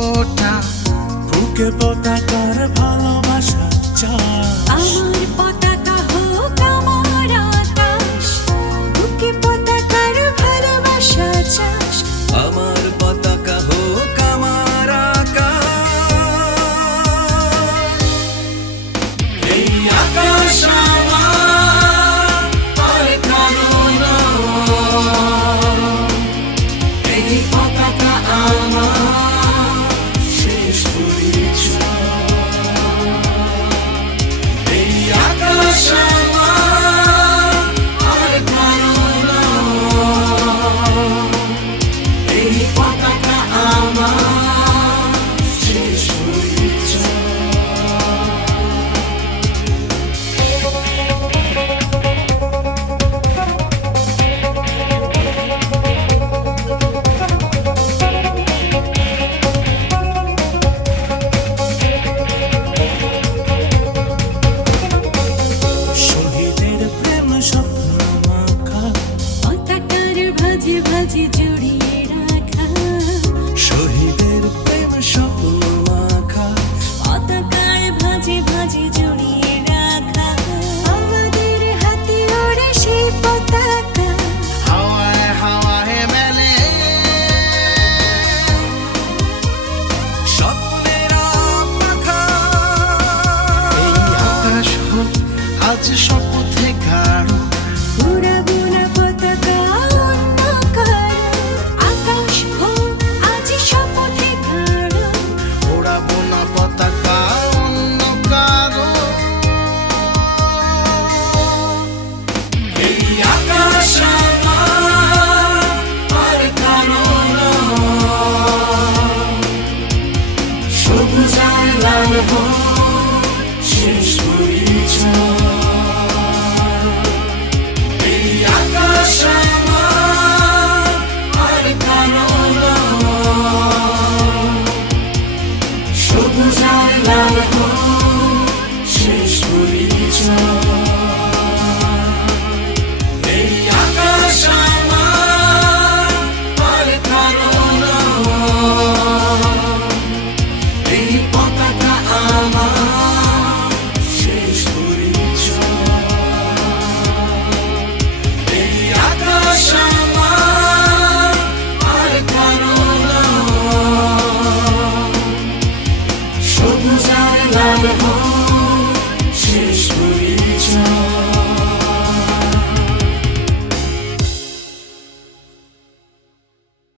ফোঁটা, বুকে পতাকার ভালোবাসা চাস। আমার পতাকা হোক আমার আকাশ, বুকে পতাকার ভালোবাসা চাস। আমার পতাকা হোক আমার আকাশ, এই আকাশ আমার আর কারো নয়, এই পতাকা আমার শেষ পরিচয়। এই আকাশ আমার আর কারো নয়, এই পতাকা আমার শেষ পরিচয়। শহীদের প্রেম স্বপ্ন মাখা, পতাকার ভাজে ভাজে জড়িয়ে রাখা, শহীদের প্রেম স্বপ্ন মাখা, পতাকার ভাজে ভাজে জড়িয়ে রাখা। আমাদের হাতে ওড়ে সেই পতাকা, হাওয়ায় হাওয়ায় মেলে স্বপ্নের পাখা। এই আকাশ হোক আজ শপথে গাঢ়, উড়াবো না পতাকা অন্য কারো। আকাশ হোক আজ শপথে গাঢ়, ওড়াবো না পতাকা অন্য কারো। এই আকাশ আমার আর কারো নয়, সবুজ আর লাল হোক শেষ পরিচয়। এই আকাশ আমার আর কারো নয়, সবুজ আর লাল হোক শেষ পরিচয়। এই আকাশ আমার আর কারো নয়, এই পতাকা আমার শেষ পরিচয়। এই আকাশ আমার আর কারো নয়, সবুজ আর লাল হোক শেষ পরিচয়।